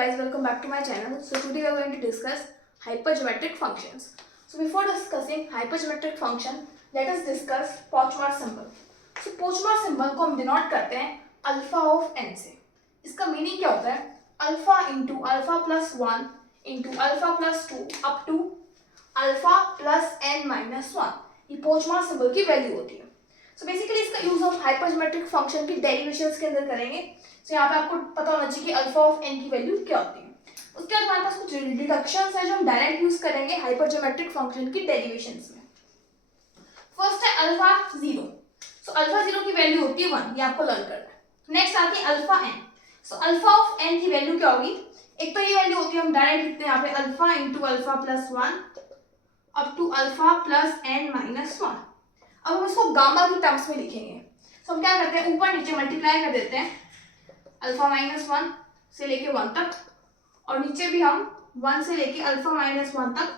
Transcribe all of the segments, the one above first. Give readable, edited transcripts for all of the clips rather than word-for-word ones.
guys, welcome back to my channel. So today we are going to discuss hypergeometric functions. So before discussing hypergeometric function, let us discuss पोचमर symbol. So पोचमर symbol को हम denote करते हैं alpha of n से. इसका meaning क्या होता है? Alpha into alpha plus 1 into alpha plus 2 up to alpha plus n minus 1. ये पोचमर सिंबल की वैल्यू होती है. सो बेसिकली इसका यूज हम हाइपरज्योमेट्रिक फंक्शन की डेरिवेशंस के अंदर करेंगे. सो यहाँ पे आपको पता होना चाहिए कि अल्फा ऑफ n की वैल्यू क्या होती है. उसके बाद हमारे पास कुछ डिडक्शंस है जो हम डायरेक्ट यूज करेंगे हाइपरज्योमेट्रिक फंक्शन की डेरिवेशंस में. फर्स्ट है अल्फा 0. सो अल्फा 0 की वैल्यू होती है 1. ये आपको लर्न करना है. नेक्स्ट आती है alpha n. So alpha of n की वैल्यू क्या होगी? एक तो ये वैल्यू होती है, हम डायरेक्ट लिखते हैं यहाँ पे alpha into alpha plus 1 up to alpha plus n minus 1. अब हम इसको गामा की टर्म्स में लिखेंगे. तो हम क्या करते हैं, ऊपर नीचे मल्टीप्लाई कर देते हैं अल्फा माइनस 1 से लेके 1 तक, और नीचे भी हम 1 से लेके अल्फा माइनस 1 तक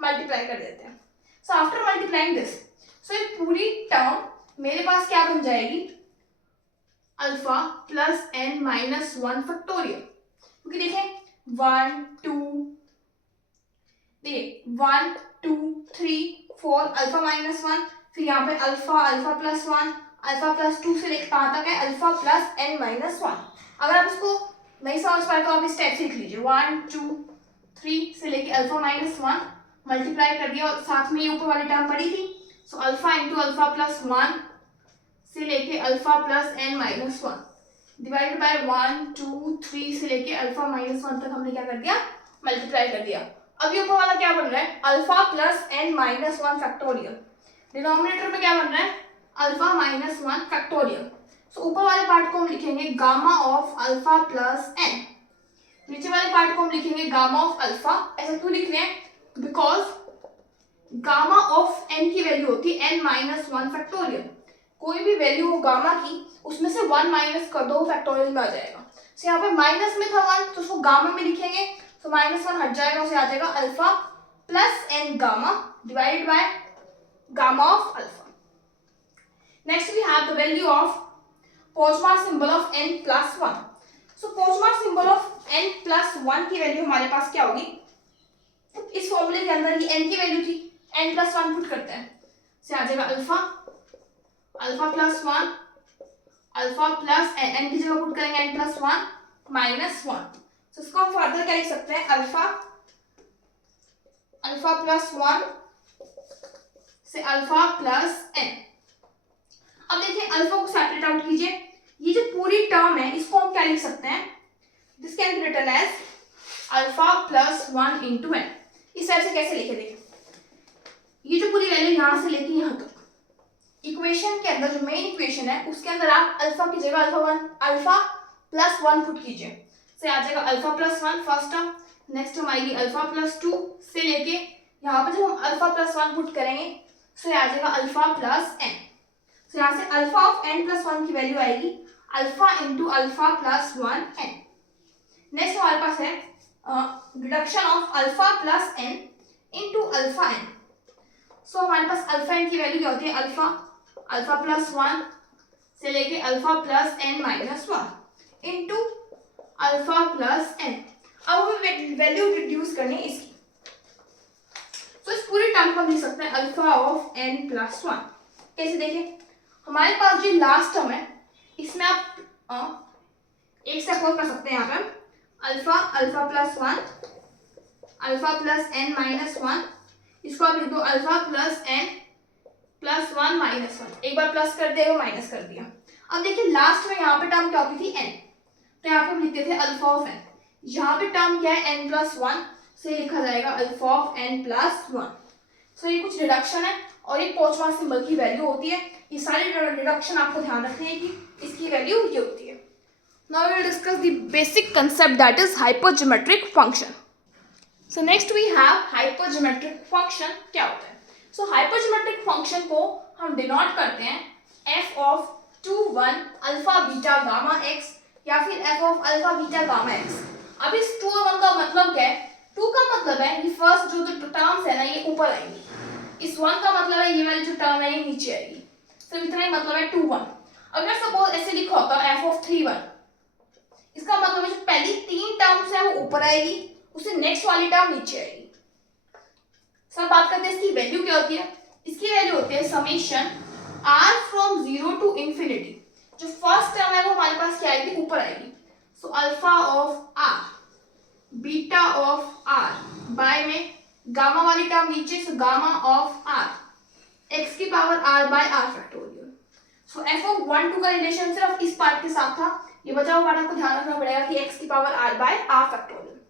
मल्टीप्लाई कर देते हैं. सो आफ्टर मल्टीप्लाइंग दिस, सो ये पूरी टर्म मेरे पास क्या बन जाएगी? Alpha plus n minus 1 factorial. क्योंकि देखें 1 2 देखिए 1 2 3 4 अल्फा माइनस 1, फिर यहाँ पे alpha alpha plus 1 alpha plus 2 से लेकर कहाँ तक है? Alpha plus n minus 1. अगर आप इसको नहीं समझ पाए तो आप इस टाइप से लिख लीजिए 1 2 3 से लेके अल्फा माइनस 1 मल्टीप्लाई कर दिया, और साथ में ये ऊपर वाली टर्म पड़ी थी. So alpha into alpha plus 1 से लेके alpha plus n minus 1 divided by 1 2 3 से लेके अल्फा माइनस 1 तक हमने क्या कर दिया? मल्टीप्लाई कर दिया. अब ये ऊपर वाला क्या बन रहा है? Alpha plus n minus 1 factorial. Denominator में क्या बन रहा है? Alpha minus 1 factorial. सो ऊपर वाले पार्ट को हम लिखेंगे gamma of alpha plus n, नीचे वाले पार्ट को हम लिखेंगे गामा ऑफ अल्फा. ऐसा क्यों लिख रहे हैं? बिकॉज गामा ऑफ n की वैल्यू होती है n माइनस 1 फैक्टोरियल. कोई भी वैल्यू हो गामा की, उसमें से 1 माइनस कर दो, फैक्टोरियल में आ जाएगा. सो यहाँ पे माइनस में था 1, तो उसको गामा में लिखेंगे. तो माइनस 1 हट जाएगा, उसे आ जाएगा alpha plus n gamma divided by gamma of alpha. Next we have the value of पोचमर symbol of n plus 1. So पोचमर symbol of n plus 1 की वैल्यू हमारे पास क्या होगी? इस फॉर्मूले के अंदर ये n की वैल्यू थी, n plus 1 पुट करते हैं, से आ जाएगा alpha alpha plus 1 alpha plus n की जगह पुट करेंगे n plus 1 माइनस 1. तो इसको हम फर्दर क्या लिख सकते हैं? अल्फा अल्फा प्लस 1 से अल्फा प्लस n. अब देखिए अल्फा को सेपरेट आउट कीजिए. ये जो पूरी टर्म है इसको हम क्या लिख सकते हैं? This can be written as alpha plus 1 into n. इस टाइप से कैसे लिखे? देखिए ये जो पूरी वैल्यू यहाँ से लेके यहाँ तक, इक्वेशन के अंदर जो मेन इक्वेशन है उसके अंदर आप अल्फा की जगह अल्फा प्लस 1 पुट कीजिए. से आ जाएगा alpha plus 1 first term. Next term आएगी अल्फा प्लस 2 से लेके यहाँ पे जब हम अल्फा प्लस 1 पुट करेंगे तो आ जाएगा अल्फा प्लस n. तो यहाँ से अल्फा ऑफ n प्लस 1 की वैल्यू आएगी alpha into alpha plus 1 n. Next हमारे पास है reduction of alpha plus n into alpha n. सो हमारे पास अल्फा n की वैल्यू क्या होती है? अल्फा अल्फा प्लस 1 से लेके alpha plus n minus 1 into alpha plus n. अब हमें वैल्यू रिड्यूस करनी है इसकी. तो इस पूरी टर्म को हम लिख सकते हैं अल्फा ऑफ n प्लस 1. कैसे? देखिए हमारे पास जो लास्ट टर्म है इसमें आप एक से अपोज कर सकते हैं. यहाँ पे alpha alpha plus 1 alpha plus n minus 1, इसको आप लिख दो alpha plus n plus 1 minus 1. एक बार प्लस कर दिया, माइनस कर दिया. अब देखिए लास्ट में यहाँ पे टर्म क्या होती थी? n. तो यहाँ पे हम लिखते थे अल्फा ऑफ n. यहाँ पे टर्म क्या है? n प्लस 1 से लिखा जाएगा अल्फा ऑफ n प्लस 1. सो ये कुछ रिडक्शन है और ये पोचमर सिंबल की वैल्यू होती है. ये सारी रिडक्शन आपको ध्यान रखनी है कि इसकी वैल्यू ये होती है. Now we will discuss the basic concept that is hypergeometric function. So next we have hypergeometric function. क्या होता है? सो हाइपरज्योमेट्रिक फंक्शन को हम डिनोट करते हैं f of 2 1 alpha beta gamma x या फिर f of alpha beta gamma x. अब इस 2 और 1 का मतलब क्या है? 2 का मतलब है ये फर्स्ट जो टर्म्स है ना ये ऊपर आएंगी. इस 1 का मतलब है ये वाली जो टर्म है ये नीचे आएगी. तो इतना ही मतलब है 2 1. अगर सपोज ऐसे लिखा होता f ऑफ 3 1, इसका मतलब है जो पहली 3 टर्म्स है वो ऊपर आएगी, उससे नेक्स्ट वाली टर्म नीचे आएगी। सब बात करते हैं इसकी वैल्यू क्या होती है। इसकी वैल्यू होती है summation r from 0 to infinity. जो फर्स्ट टर्म है वो हमारे पास क्या आएगी, ऊपर आएगी। So alpha of r beta of r by में गामा वाली टर्म नीचे, so gamma of r x की power r by r factorial. So f of 1 2 का रिलेशन सिर्फ इस पार्ट के साथ था, ये बचा हुआ पार्ट आपको ध्यान रखना पड़ेगा कि x की power r by r factorial.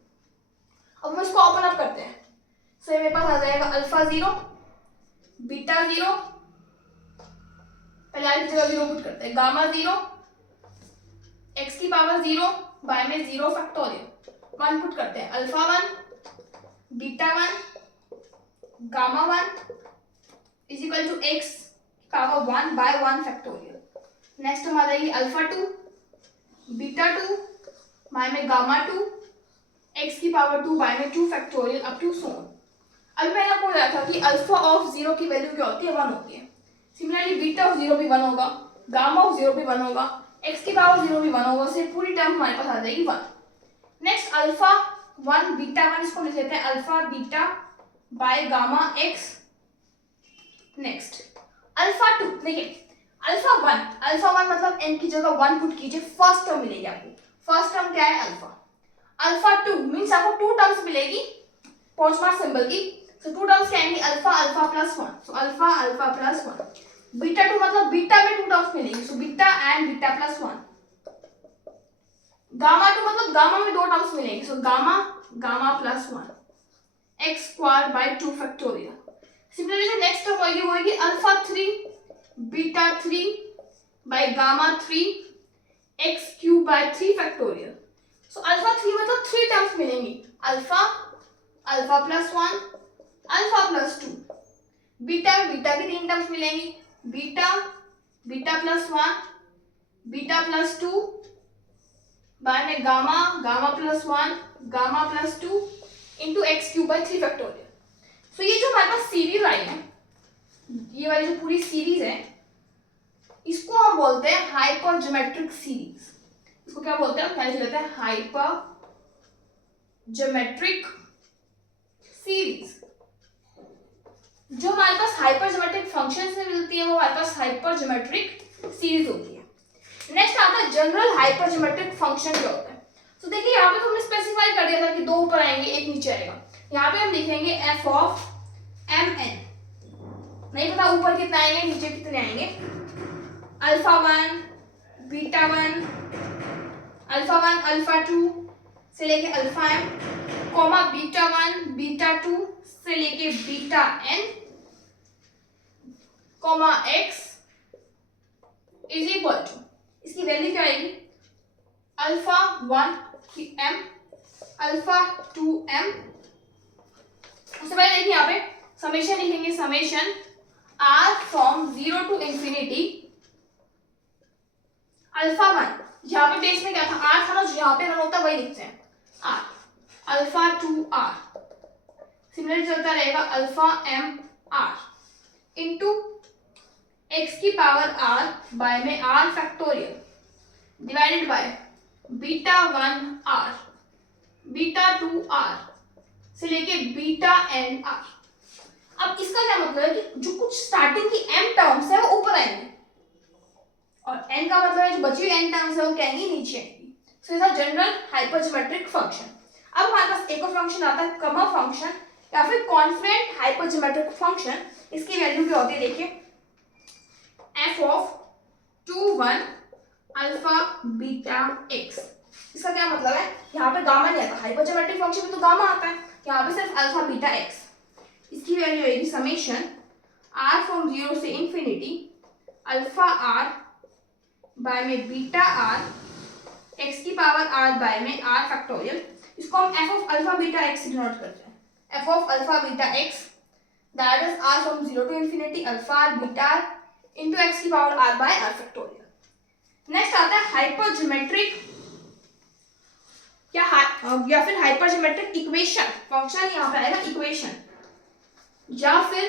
अब हम इसको ओपन अप करते हैं। सो मेरे पास आ जाएगा अल्फा 0 बीटा 0, पहले आगे जगह 0 पुट करते हैं, गामा 0 x की पावर 0 बाय में 0 फैक्टोरियल, 1 पुट करते हैं, alpha 1 beta 1 gamma 1 is equal to x power 1 by 1 factorial. Next हम आ जाएगी अल्फा 2 बीटा 2 बाय में गामा 2 x की पावर 2 बाय में 2 factorial up to so on. अभी मैंने आपको बताया था कि अल्फा ऑफ 0 की वैल्यू क्या होती है, 1 होती है। सिमिलरली बीटा ऑफ 0 भी 1 होगा, गामा ऑफ 0 भी 1 होगा, x की पावर 0 भी 1 होगा, से पूरी टर्म हमारे पास आ जाएगी 1। नेक्स्ट अल्फा 1 बीटा 1, इसको लिख लेते हैं alpha beta by gamma x। Next alpha 2, देखिए अल्फा 1 मतलब n की जगह 1 पुट कीजिए, फर्स्ट टर्म मिलेगी आपको। फर्स्ट टर्म क्या है, अल्फा। अल्फा 2 मींस आपको 2 टर्म्स मिलेगी पॉइंट मार्क सिंबल की, सो 2 टर्म्स क्या आएंगी, alpha alpha plus 1, so alpha alpha plus 1। Beta 2 मतलब बीटा में 2 टर्म्स मिलेंगी, so beta and beta plus 1। Gamma 2 मतलब गामा में 2 टर्म्स मिलेंगी, so gamma gamma plus 1 x square by 2 factorial. Similarly जो नेक्स्ट टर्म होगी वो होगी alpha 3 beta 3 by gamma 3 x cube by 3 factorial. So alpha 3 मतलब 3 टर्म्स मिलेंगी, alpha alpha plus 1 alpha plus 2। Beta beta की 3 terms मिलेंगी, beta beta plus 1 beta plus 2 by में gamma gamma plus 1 gamma plus 2 into x cube by 3 factorial. So ये जो हमारे पास series आई है, ये वाली जो पूरी सीरीज है, इसको हम बोलते हैं हाइपर ज्योमेट्रिक सीरीज। इसको क्या बोलते हैं, हम क्या लेते हैं, हाइपर ज्योमेट्रिक सीरीज। जो हमारे पास हाइपर ज्योमेट्रिक फंक्शन से मिलती है वो हमारे पास हाइपर ज्योमेट्रिक सीरीज होती है। नेक्स्ट आता है जनरल हाइपर ज्योमेट्रिक फंक्शन जो होता है। तो देखिए यहाँ पे तो हमने स्पेसिफाई कर दिया था कि 2 ऊपर आएंगे 1 नीचे आएगा। यहाँ पे हम लिखेंगे f ऑफ mn, नहीं पता ऊपर कितना आएंगे नीचे कितने आएंगे, अल्फा 1 बीटा 1 अल्फा 1 अल्फा 2 से लेके alpha m comma beta 1 beta 2 से लेके beta n comma x is equal to, इसकी वैल्यू क्या आएगी, अल्फा 1 की m अल्फा 2 m। उससे पहले देखिए यहाँ पे समेशन लिखेंगे, summation r from 0 to infinity alpha 1, यहाँ पे बेस में क्या था r था ना, जो यहाँ पे रन होता है वही लिखते हैं r अल्फा 2 r। सिमिलरली चलता रहेगा alpha m r into x की पावर r बाय में r factorial divided by beta 1 r beta 2 r से लेके बीटा n r। अब इसका क्या मतलब है कि जो कुछ स्टार्टिंग की m टर्म्स है वो ऊपर आएंगे और n का मतलब है जो बची हुई n टर्म्स है वो क्या आएंगी, नीचे आएंगी। So is a general hypergeometric function. अब हमारे पास एक और फंक्शन आता है कमर फंक्शन या फिर कॉन्फ्रेंट हाइपरज्योमेट्रिक फंक्शन। इसकी वैल्यू क्या होती है, देखिए f of 2 1 alpha beta x। इसका क्या मतलब है, यहाँ पे गामा नहीं आता, हाइपरज्योमेट्रिक फंक्शन में तो गामा आता है, यहाँ पे सिर्फ अल्फा बीटा x। इसकी वैल्यू आएगी समेशन r फ्रॉम 0 से इंफिनिटी अल्फा r बाय में बीटा r x की पावर r बाय में r फैक्टोरियल। इसको हम f of alpha beta x denote करते हैं, f of alpha beta x that is r from 0 to infinity alpha r beta r into x की power r by r factorial. Next आता है हाइपरज्योमेट्रिक या फिर हाइपरज्योमेट्रिक equation function, यहाँ पे आएगा इक्वेशन या फिर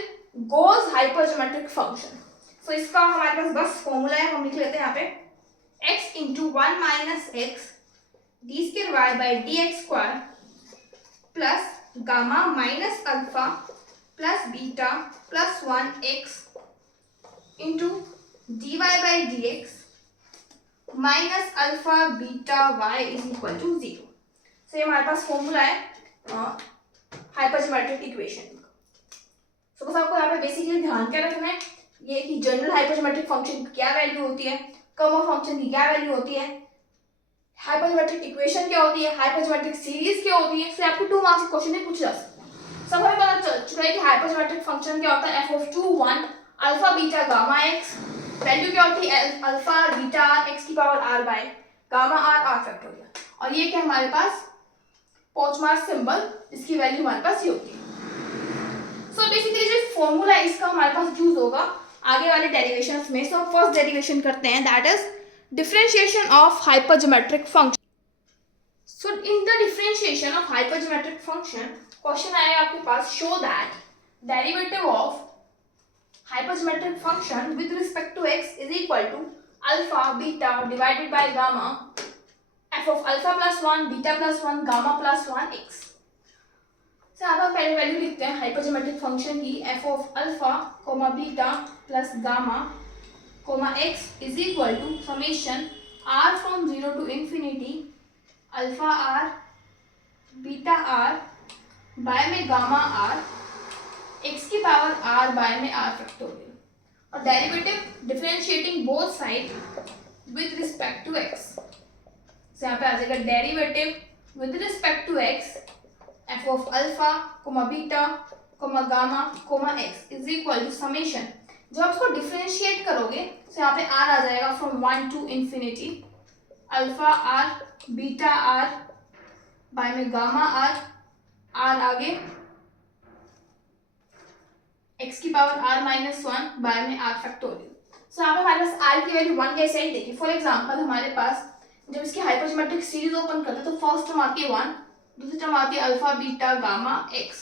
गोस हाइपरज्योमेट्रिक फंक्शन। सो इसका हमारे पास बस फॉर्मूला है, हम लिख लेते हैं यहाँ पे x into 1 minus x d square y by d x square plus gamma minus alpha plus beta plus 1x into d y by d x minus alpha beta y is equal to 0। So ये हमारे पास formula है hypergeometric equation. So बस आपको यहाँ पे basically ध्यान क्या रखना है, ये कि जनरल हाइपरजोमेट्रिक फंक्शन की क्या वैल्यू होती है, कॉमन फंक्शन की क्या वैल्यू होती है, हाइपरजोमेट्रिक इक्वेशन क्या होती है, हाइपरजोमेट्रिक सीरीज क्या होती है। सो आपको 2 मार्क्स के क्वेश्चन में पूछा जा सकता है। सब हमें पता चल चुका है कि हाइपरजोमेट्रिक फंक्शन क्या होता है, f(1) alpha beta gamma x, value क्या होती है अल्फा बीटा x की power r by gamma r factorial, और ये क्या हमारे पास पोचमार्क सिंबल, इसकी वैल्यू हमारे पास ये होती है। सो बेसिकली जो फॉर्मूला है इसका हमारे पास यूज होगा आगे वाले डेरिवेशंस में। सो फर्स्ट डेरिवेशन करते हैं, that is differentiation of hypergeometric function. So in the differentiation of hypergeometric function question आएगा आपके पास, show that derivative of hypergeometric function with respect to x is equal to alpha beta divided by gamma f of alpha plus 1 beta plus 1 gamma plus 1x। So अब हम पहले value लिखते हैं hypergeometric function की, f of alpha comma beta plus gamma comma x is equal to summation r from 0 to infinity alpha r beta r by में gamma r x की power r by में r factorial, और derivative differentiating both side with respect to x। So, यहाँ पे आ जाएगा derivative with respect to x f of alpha comma beta comma gamma comma x is equal to summation, जब आप इसको differentiate करोगे तो यहाँ पे r आ जाएगा from 1 to infinity alpha r beta r by में गामा r आगे x की पावर r माइनस 1 बाय में r फैक्टोरियल। सो यहाँ पे हमारे पास r की वैल्यू 1 कैसे आई, देखिए फॉर एग्जांपल हमारे पास जब इसकी हाइपरजोमेट्रिक सीरीज ओपन करते हैं तो फर्स्ट टर्म आती है 1, दूसरी टर्म आती है अल्फा बीटा गामा x,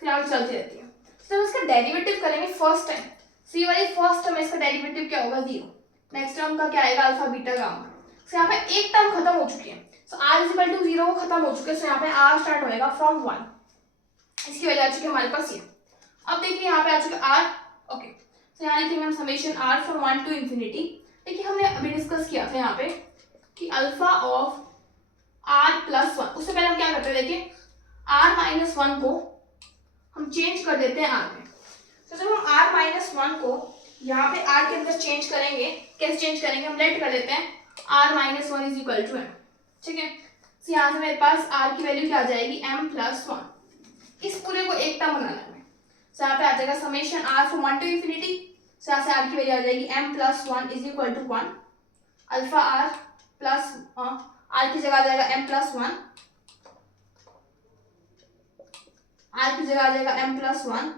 फिर आगे चलती रहती है। तो इसका डेरिवेटिव करेंगे फर्स्ट टाइम, सी वाली फर्स्ट टर्म इसका डेरिवेटिव क्या होगा 0, नेक्स्ट टर्म का क्या आएगा अल्फा बीटा गामा। सो यहाँ पे एक टर्म खत्म हो चुकी है, सो r इज इक्वल टू 0 खत्म हो चुके हैं, सो यहाँ पे r स्टार्ट होएगा फ्रॉम 1, इसकी वैल्यू आ चुकी है हमारे पास ये। अब देखिए यहाँ पे आ चुका r, ओके सो यहाँ लिखेंगे हम summation r from 1 to infinity. देखिए हमने अभी डिस्कस किया था यहाँ पे कि अल्फा ऑफ r प्लस 1, उससे पहले हम क्या करते हैं, देखिए r माइनस 1 को हम चेंज कर देते हैं r में। तो जब हम r माइनस 1 को यहाँ पे r के अंदर चेंज करेंगे, कैसे चेंज करेंगे, हम लेट कर देते हैं r minus 1 is equal to m, ठीक है। तो यहाँ से मेरे पास r की वैल्यू क्या आ जाएगी m प्लस 1, इस पूरे को एक टर्म बनाना है। तो यहाँ पे आ जाएगा summation r from 1 to infinity, तो यहाँ से r की वैल्यू आ जाएगी m plus 1 is equal to 1 alpha r plus r की जगह आ जाएगा m प्लस 1, r की जगह आ जाएगा m प्लस 1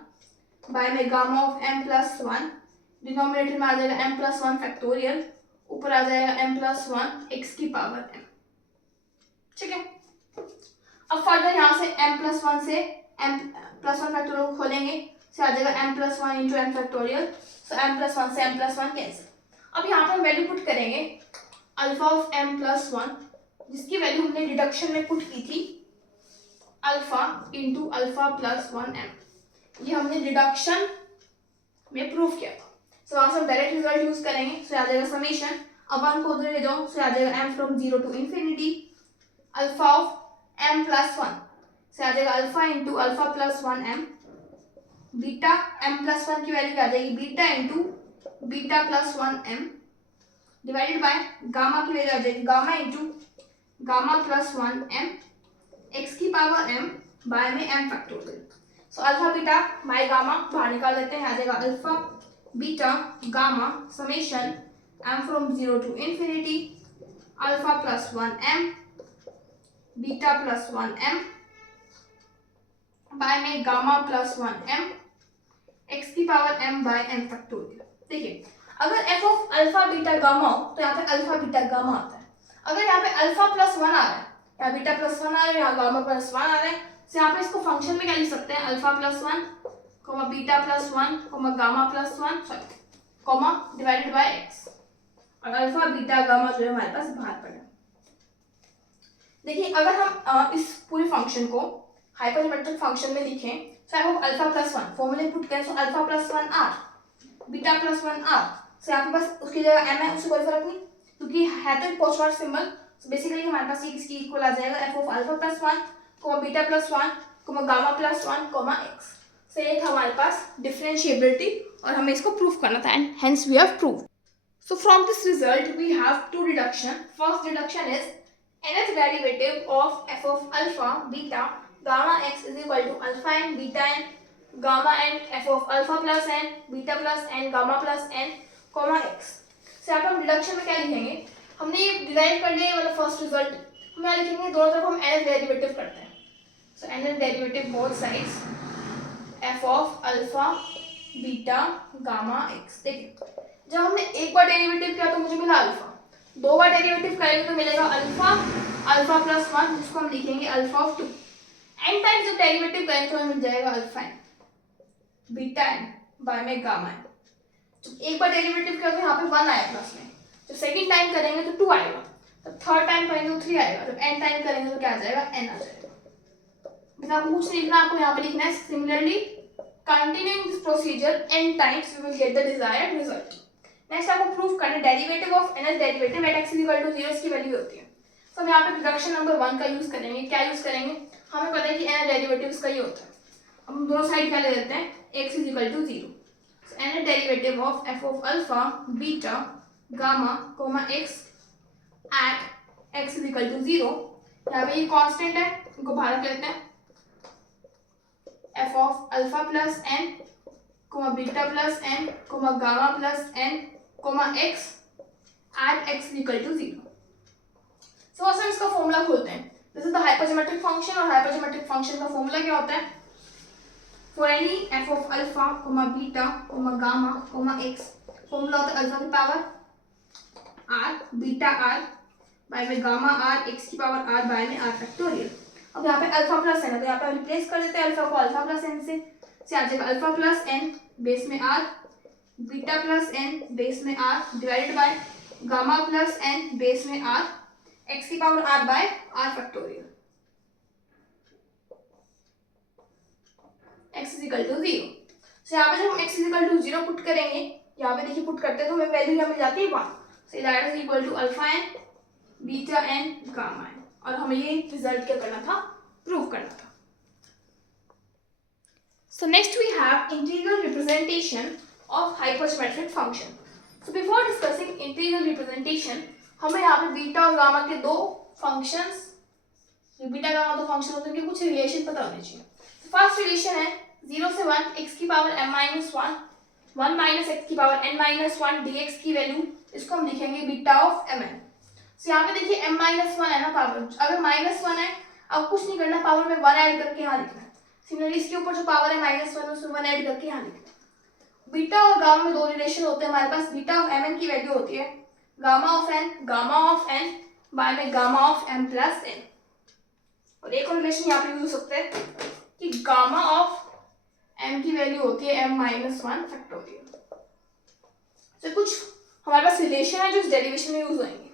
बाय में gamma of m plus 1, denominator में आ जाएगा m प्लस 1 फैक्टोरियल, ऊपर आ जाएगा m प्लस 1 x की पावर m, ठीक है। अब फर्दर यहाँ से m प्लस 1 से m प्लस 1 फैक्टोरियल खोलेंगे, से आ जाएगा m plus 1 into m factorial, so m plus 1 से m प्लस 1 कैंसिल। अब यहाँ पर हम वैल्यू पुट करेंगे अल्फा ऑफ m प्लस 1, जिसकी वैल्यू हमने डिडक्शन में पुट की थी alpha into alpha plus 1m, ये हमने डिडक्शन में प्रूव किया था। सो वहां से हम डायरेक्ट रिजल्ट यूज करेंगे, सो आ जाएगा समेशन, अब 1 को उधर ले जाओ, सो आ जाएगा m from 0 to infinity alpha of m plus 1, से आ जाएगा alpha into alpha plus 1m beta, m plus 1 की वैल्यू क्या आ जाएगी beta into beta plus 1m divided by gamma की वैल्यू आ जाएगी gamma into gamma plus 1m x की पावर m बाय में m factorial. So alpha beta by gamma बाहर निकाल लेते हैं, आ जाएगा alpha beta gamma summation m from 0 to infinity alpha plus 1m beta plus 1m by में gamma plus 1m x की power m by m factorial. देखिए अगर f of alpha beta gamma हो तो यहाँ पे अल्फा बीटा गामा आता है, अगर यहाँ पे अल्फा प्लस 1 आ रहा है या बीटा प्लस 1 आ रहा है या गामा प्लस 1 आ रहा है, तो यहाँ पे इसको फंक्शन में क्या लिख सकते हैं alpha plus 1 comma beta plus 1 comma gamma plus 1 sorry comma divided by x, और अल्फा बीटा गामा जो है हमारे पास बाहर पड़ा। देखिए अगर हम इस पूरे फंक्शन को हाइपरजोमेट्रिक फंक्शन में लिखें, तो आई अल्फा प्लस वन फॉर्मूले पुट करें, so alpha plus one r, beta plus one r, so आपके पास उसकी जगह एम है, उससे कोई फर्क नहीं क्योंकि है तो पोस्टमार्क सिंबल। सो बेसिकली हमारे पास ये किसकी इक्वल आ जाएगा, f of alpha plus one comma beta plus one comma gamma plus one comma x. So ये था हमारे पास डिफरेंशिएबिलिटी और हमें इसको प्रूव करना था, and hence we have prove. So from this result we have two deduction. First deduction is nth derivative of f of alpha beta gamma x is equal to alpha n beta n gamma n f of alpha plus n beta plus n gamma plus n comma x। से आप हम deduction में क्या लिखेंगे, हमने ये derive कर लिया वाला फर्स्ट रिजल्ट, हम यहाँ लिखेंगे दोनों तरफ हम nth डेरिवेटिव करते हैं। सो nth derivative both sides f of alpha beta gamma x। देखिए जब हमने एक बार डेरिवेटिव किया तो मुझे मिला अल्फा, दो बार डेरिवेटिव करेंगे तो मिलेगा अल्फा अल्फा प्लस वन, जिसको हम लिखेंगे alpha of two. N times जब डेरिवेटिव करेंगे तो हमें मिल जाएगा alpha n beta n by में गामा एन। जब एक बार डेरिवेटिव किया तो यहाँ पे वन आया प्लस में, जब सेकंड टाइम करेंगे तो टू आएगा, जब थर्ड टाइम करेंगे तो थ्री आएगा, जब एन टाइम करेंगे तो क्या आ जाएगा, एन आ जाएगा। आपको कुछ नहीं लिखना, आपको यहाँ पे लिखना है similarly continuing this procedure n times we will get the desired result। Next आपको प्रूफ करना है derivative of nth derivative at x equal to 0 इसकी वैल्यू होती है। तो हम यहाँ पे डिडक्शन नंबर 1 का यूज करेंगे। क्या यूज करेंगे, हमें पता है कि nth डेरिवेटिव इसका ही होता है, हम दोनों साइड क्या ले लेते हैं, x equal to 0। So nth derivative of f of alpha beta gamma comma x at x equal to 0, यहाँ पे ये कांस्टेंट है, इनको बाहर कर लेते हैं, f of alpha plus n comma beta plus n comma gamma plus n comma x at x equal to 0। So हम इसका फॉर्मूला खोलते हैं। This is the hypergeometric function, और हाइपरजोमेट्रिक फंक्शन का फॉर्मूला क्या होता है, for any f of alpha comma beta comma gamma comma x, formula होता है अल्फा की power r beta r by में गामा r x की पावर r बाय में r फैक्टोरियल। अब यहाँ पे अल्फा प्लस n है तो यहाँ पे रिप्लेस कर देते हैं अल्फा को अल्फा प्लस n से आ जाएगा अल्फा प्लस n बेस में r beta plus n base में r divided by gamma plus n base में r x की power r by r factorial x is equal to 0। So यहाँ पे जब हम x is equal to 0 put करेंगे, यहाँ पे देखिए पुट करते हैं तो हमें वैल्यू क्या मिल जाती है 1। So that is equal to alpha n beta n gamma n, और हमें ये रिजल्ट क्या करना था, प्रूव करना था। So next we have integral representation of hypersymmetric function। So before discussing integral representation, हमें यहाँ पे बीटा और गामा के दो फंक्शंस, जो बीटा गामा दो फंक्शन होते हैं उनके कुछ रिलेशन पता होने चाहिए। फर्स्ट रिलेशन है 0 से 1 x की power m minus 1 1 minus x की पावर n माइनस 1 dx की वैल्यू, इसको हम लिखेंगे बीटा ऑफ mn। तो यहाँ पे देखिए m माइनस 1 है ना पावर, अगर माइनस 1 है अब कुछ नहीं करना, पावर में 1 ऐड करके यहाँ लिखना है। सिमिलरली इसके ऊपर जो पावर है माइनस 1 उसमें 1 ऐड करके यहाँ लिखना है। बीटा और गामा में दो रिलेशन होते हैं हमारे पास, बीटा ऑफ mn की वैल्यू होती है गामा ऑफ n बाय में gamma of m plus n। और एक और रिलेशन यहाँ पे यूज हो सकता है कि गामा ऑफ m की वैल्यू होती है m माइनस 1 फैक्टोरियल। तो कुछ हमारे पास रिलेशन है जो इस डेरिवेशन में यूज होंगे।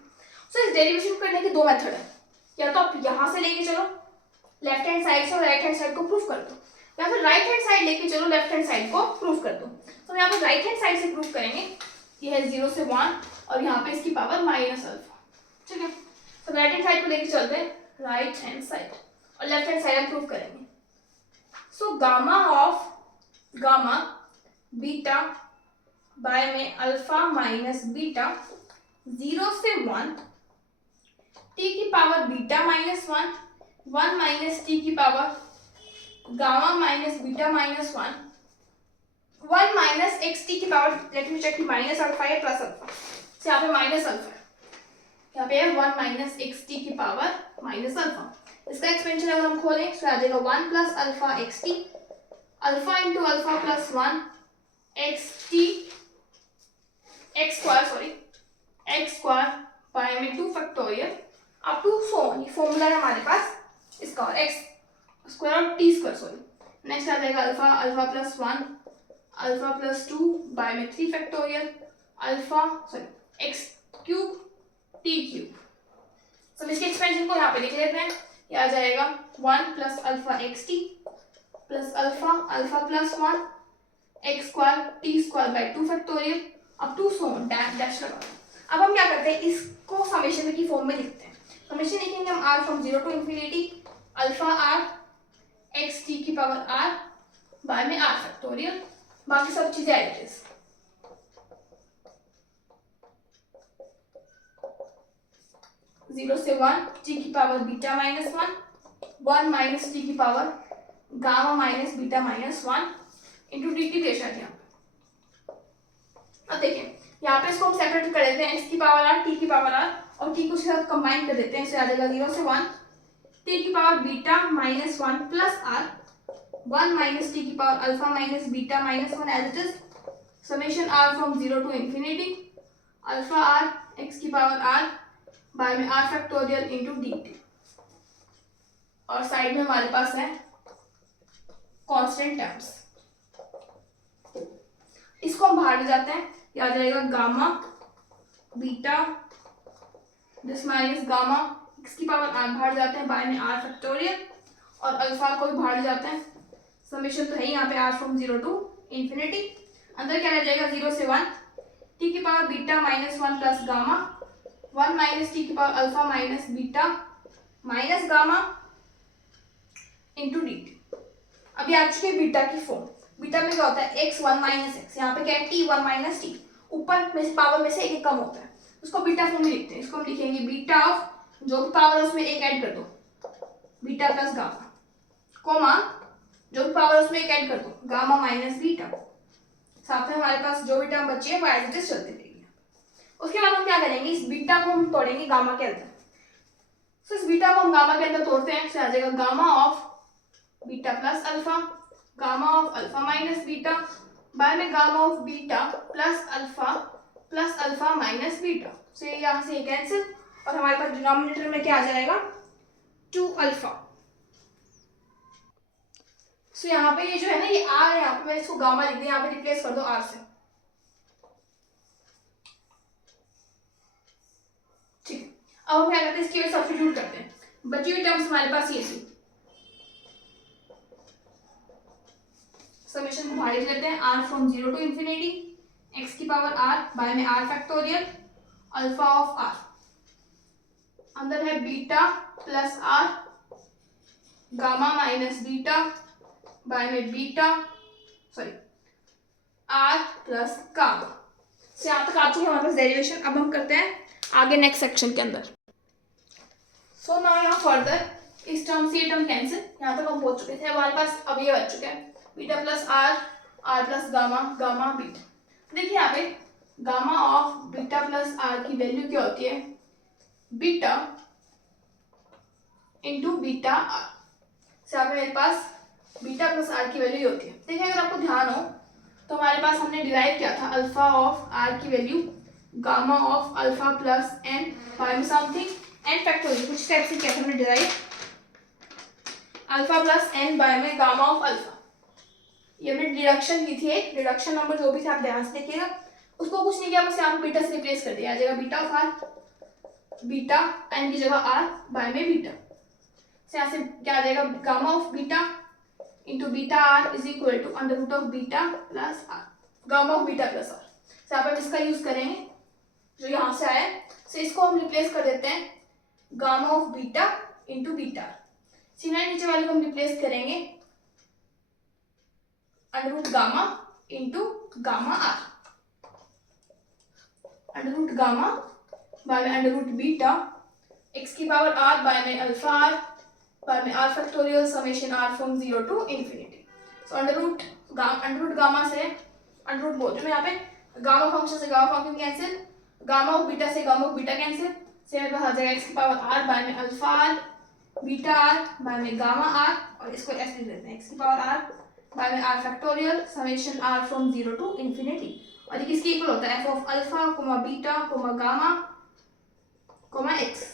सो इस डेरिवेशन करने के दो मेथड है, या तो आप यहाँ से लेके चलो लेफ्ट हैंड साइड से और राइट हैंड साइड को प्रूफ कर दो, या फिर राइट हैंड साइड लेके चलो लेफ्ट हैंड साइड को प्रूफ कर दो। तो यहाँ पर राइट हैंड साइड से प्रूफ करेंगे, ये है 0 से 1 और यहाँ पे इसकी पावर माइनस अल्फा, ठीक है। तो राइट हैंड साइड को लेके चलते हैं राइट हैंड साइड, और लेफ्ट हैंड साइड हम प्रूफ करेंगे। So gamma of gamma beta by में अल्फा माइनस बीटा 0 से 1 टी की power beta minus 1 1 minus t की power gamma minus beta minus 1 1 minus x t की power, let me check minus alpha है plus alpha, तो यहाँ पे minus alpha है, यहाँ पे है 1 माइनस एक्स टी की पावर माइनस अल्फा। इसका एक्सपेंशन अगर हम खोलें तो आ जाएगा 1 plus alpha x T, alpha into alpha plus 1 x T x square by में 2 फैक्टोरियल अप टू सो, ये फॉर्मूला है हमारे पास इसका, और एक्स स्क्वायर और टी स्क्वायर सॉरी। नेक्स्ट आ जाएगा alpha plus 1 alpha plus 2 by में 3 factorial alpha x cube t cube. सब इसके एक्सपेंशन इमेजिन को यहाँ पे लिख लेते हैं, ये आ जाएगा 1 plus alpha x T plus alpha alpha plus 1 x square T square by 2 factorial अब 2 सो डैश डैश लगा। अब हम क्या करते हैं, इसको समेशन की फॉर्म में लिखते हैं। समेशन लिखेंगे हम r from 0 to infinity alpha r x t की पावर r बाय में r फैक्टोरियल, बाकी सब चीजें एज इट इज। 0 से 1 टी की power beta minus 1 minus t की power gamma minus beta minus 1 into d t दे दिया। अब देखिए यहाँ पे इसको हम सेपरेट कर देते हैं, x की पावर r t की पावर r और t को साथ कंबाइन कर देते हैं, इससे आ जाएगा 0 से 1 t की power beta minus 1 plus r 1 minus t की power alpha minus beta minus 1 as it is summation r from 0 to infinity alpha r x की पावर r बाय में r factorial into d t. और side में हमारे पास है constant terms, इसको हम बाहर ले जाते हैं, ये आ जाएगा gamma beta this minus gamma x की पावर r बाहर जाते हैं बाय में r फैक्टोरियल और अल्फा को भी बाहर ले जाते हैं, समेशन तो है यहाँ पे r फ्रॉम 0 टू इंफिनिटी। अंदर क्या रह जाएगा 0 से 1 t की power beta minus 1 plus gamma 1 minus t की power alpha minus beta minus gamma into d t. अभी आ चुके बीटा की फॉर्म, बीटा में क्या होता है x 1 माइनस एक्स, यहाँ पे क्या है t 1 माइनस टी, ऊपर में से पावर में से एक कम होता है, उसको बीटा फॉर्म में लिखते हैं। इसको हम लिखेंगे बीटा ऑफ जो भी पावर है उसमें एक ऐड कर दो बीटा प्लस गामा कोमा जो भी पावर उसमें एक ऐड कर दो गामा माइनस बीटा, साथ में हमारे पास जो भी टर्म बची है वो एज इट इज चलती रहेगी। उसके बाद हम क्या करेंगे, इस बीटा को हम तोड़ेंगे गामा के अंदर। सो इस बीटा को हम गामा के अंदर तोड़ते हैं, आ जाएगा gamma of beta plus alpha gamma of alpha minus beta by में gamma of beta plus alpha minus beta. So यहाँ से कैंसिल और हमारे पास डिनोमिनेटर में क्या आ जाएगा 2 अल्फा। सो यहाँ पे ये जो है ना ये r है, यहाँ पे मैं इसको गामा लिख दिया, यहाँ पे रिप्लेस कर दो r से, ठीक है। अब हम क्या करते हैं, इसकी वजह सब्स्टिट्यूट करते हैं, बची हुई टर्म्स हमारे पास ये थी, समेशन को बाहर लेते हैं r from 0 to infinity x की पावर r बाय में r factorial alpha of r, अंदर है beta plus r gamma minus beta by में बीटा r प्लस गामा। से यहाँ तक आ चुके हमारे पास डेरिवेशन। अब हम करते हैं आगे नेक्स्ट सेक्शन के अंदर। सो नाउ यहाँ फर्दर इस टर्म से ये टर्म कैंसिल, यहाँ तक हम पहुंच चुके थे, हमारे पास अब ये बच चुके हैं beta plus r plus gamma gamma beta. देखिए यहाँ पे gamma of beta plus r की वैल्यू क्या होती है, बीटा इंटू बीटा r। से यहाँ पे मेरे पास बीटा प्लस r की वैल्यू होती है। देखिए अगर आपको ध्यान हो तो हमारे पास हमने डिराइव किया था अल्फा ऑफ r की value gamma of alpha plus n by में समथिंग n फैक्टोरियल, कुछ टाइप से किया था हमने derive alpha plus n by में गामा ऑफ अल्फा। ये हमने डिडक्शन की थी, एक डिडक्शन नंबर जो भी था आप ध्यान से देखिएगा, उसको कुछ नहीं किया, बस यहाँ पे बीटा से रिप्लेस कर दिया, आ जाएगा beta of r beta n की जगह r बाय में बीटा। से यहाँ से क्या आ जाएगा gamma of beta into beta r is equal to under root of beta plus r gamma of beta plus r। से यहाँ पर इसका यूज करेंगे जो यहाँ से आया, से इसको हम रिप्लेस कर देते हैं gamma of beta into beta. सीना नीचे वाले को हम रिप्लेस करेंगे under root gamma into gamma r, under root gamma by में अंडर रूट बीटा x की पावर r बाय में अल्फा r बाय में r factorial summation r from 0 to infinity. So under root gamma से under root बोल रही हूँ यहाँ पे, गामा फंक्शन से gamma function cancel, gamma of beta से गामा ऑफ बीटा कैंसिल, से मेरे पास आ जाएगा x की पावर r बाय में alpha r beta r by में गामा r, और इसको ऐसे लिख देते हैं x की पावर r बाय में r factorial summation r from 0 to infinity. और ये किसके इक्वल होता है f of alpha comma beta comma gamma comma x।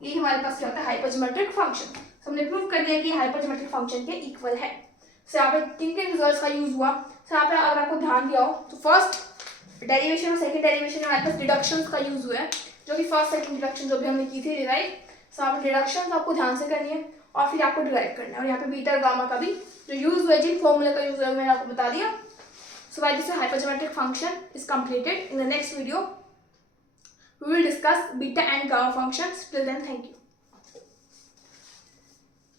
ये हमारे पास क्या होता है हाइपरज्योमेट्रिक फंक्शन। हमने प्रूव कर दिया कि हाइपरज्योमेट्रिक फंक्शन के इक्वल है। सो यहाँ पे किन किन रिजल्ट्स का यूज हुआ, सो यहाँ पे अगर आपको ध्यान दिया हो तो फर्स्ट डेरिवेशन और सेकंड डेरिवेशन में हमारे पास डिडक्शंस का यूज हुआ है, जो कि फर्स्ट सेकंड डिडक्शन जो भी हमने की थी डिराइव, सब डिडक्शन आपको ध्यान से करनी है और फिर आपको डिराइव करना है। और यहाँ पे बीटा और गामा का भी जो यूज हुआ जिन फॉर्मूले का यूज हुआ मैंने आपको बता दिया। So by this hypergeometric function is completed. In the next video we will discuss beta and gamma functions. Till then, thank you.